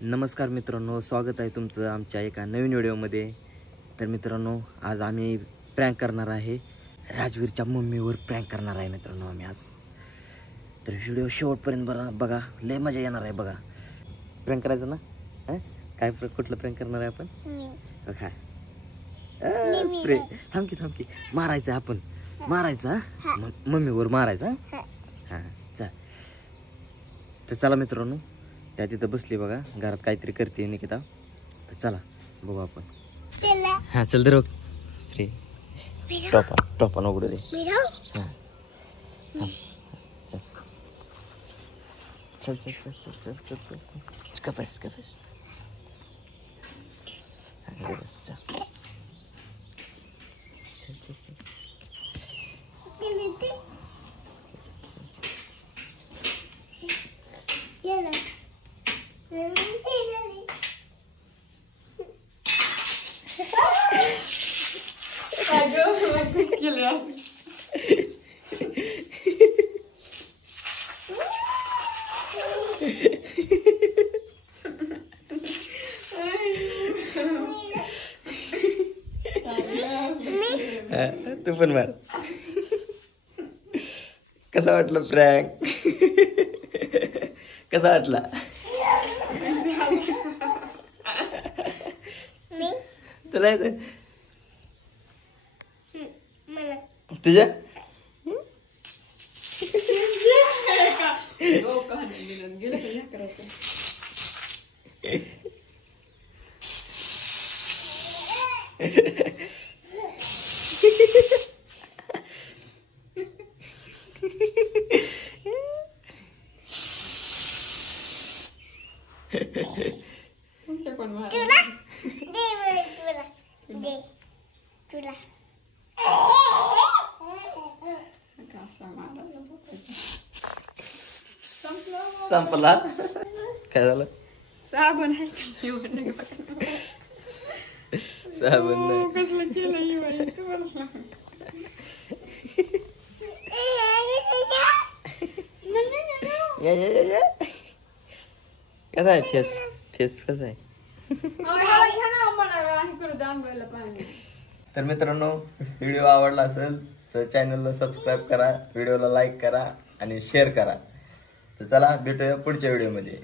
नमस्कार मित्रांनो, स्वागत आहे तुमचं आमच्या एका नवीन व्हिडिओमध्ये. तर मित्रांनो, आज आम्ही प्रँक करणार आहे. राजवीरच्या मम्मीवर प्रँक करणार आहे मित्रांनो आम्ही आज. तर व्हिडिओ शेवटपर्यंत बघा, लय मजा येणार आहे बघा. प्रँक करायचं ना? काय कुठलं प्रँक करणार आहे आपण? काय स्प्रे? थांबकी मारायचं आपण, मारायचं मम्मीवर मारायचं. हां चल. तर चला मित्रांनो, त्या तिथं बसली बघा, घरात काहीतरी करते निकिता. तर चला बघू आपण. हा चल दर स्प्रे टोपा उघडू दे. चल चल चल चल चल चल चल कपास चल चल चल. तू पण मार. कसा वाटला प्रँक? कसा वाटला? तुला येत तुझ्या? संपला? काय झालं? साबण आहे साबण नाही. कसलं केलं या कसा आहे फेस? फेस कसा आहे? तर मित्रांनो, व्हिडिओ आवडला असेल तर चॅनलला सबस्क्राईब करा, व्हिडिओला लाईक करा आणि शेअर करा. तर चला भेटूया पुढच्या व्हिडिओमध्ये.